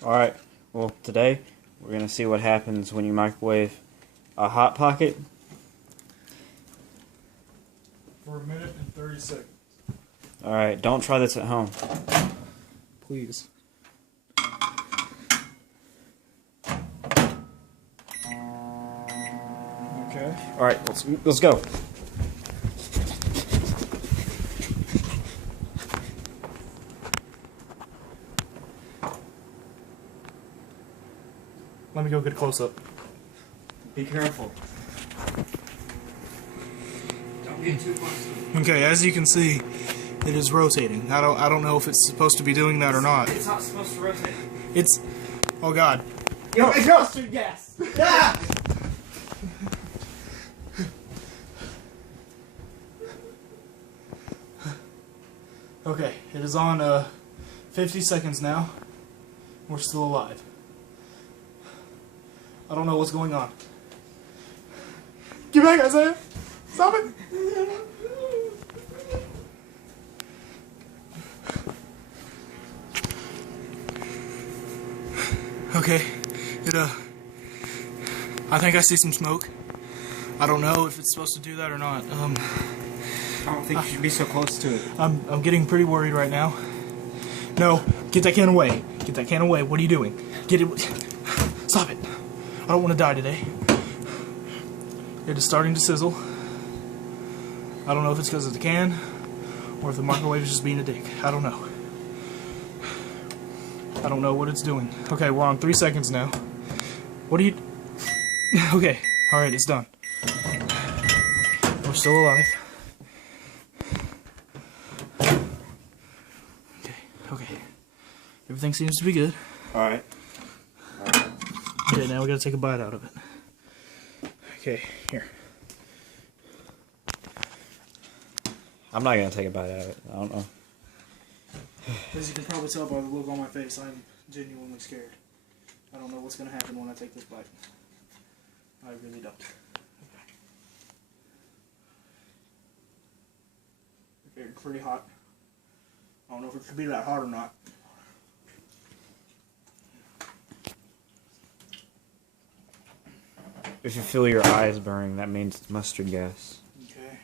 Alright, well today we're going to see what happens when you microwave a Hot Pocket. For a minute and 30 seconds. Alright, don't try this at home. Please. Okay. Alright, let's go. Let me go get a close-up. Be careful. Don't get too close. Okay, as you can see, it is rotating. I don't know if it's supposed to be doing that or not. It's not supposed to rotate. It's... Oh god. Yo, it's mustard gas! Ah! Okay, it is on 50 seconds now. We're still alive. I don't know what's going on. Get back, Isaiah! Stop it! Okay, I think I see some smoke. I don't know if it's supposed to do that or not. I don't think you should be so close to it. I'm getting pretty worried right now. No, get that can away. Get that can away. What are you doing? Get it. Stop it. I don't want to die today. It is starting to sizzle. I don't know if it's because of the can or if the microwave is just being a dick. I don't know. I don't know what it's doing. Okay, we're on 3 seconds now. What are you... Okay, alright, it's done. We're still alive. Okay. Everything seems to be good. Alright. Okay, now we gotta take a bite out of it. Okay, here. I'm not gonna take a bite out of it. I don't know. As you can probably tell by the look on my face, I'm genuinely scared. I don't know what's gonna happen when I take this bite. I really don't. Okay, it's pretty hot. I don't know if it should be that hot or not. If you feel your eyes burning, that means it's mustard gas. Okay.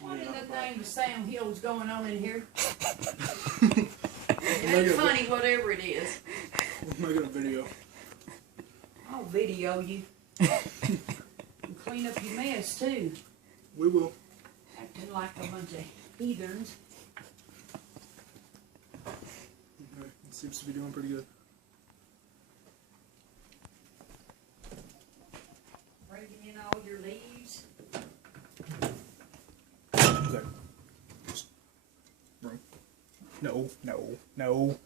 What in the name of Sam Hill's going on in here? It ain't funny, whatever it is. We're making a video. I'll video you. And clean up your mess, too. We will. Acting like a bunch of heathens. Okay. It seems to be doing pretty good. Bringing in all your leaves. Okay. No, no, no.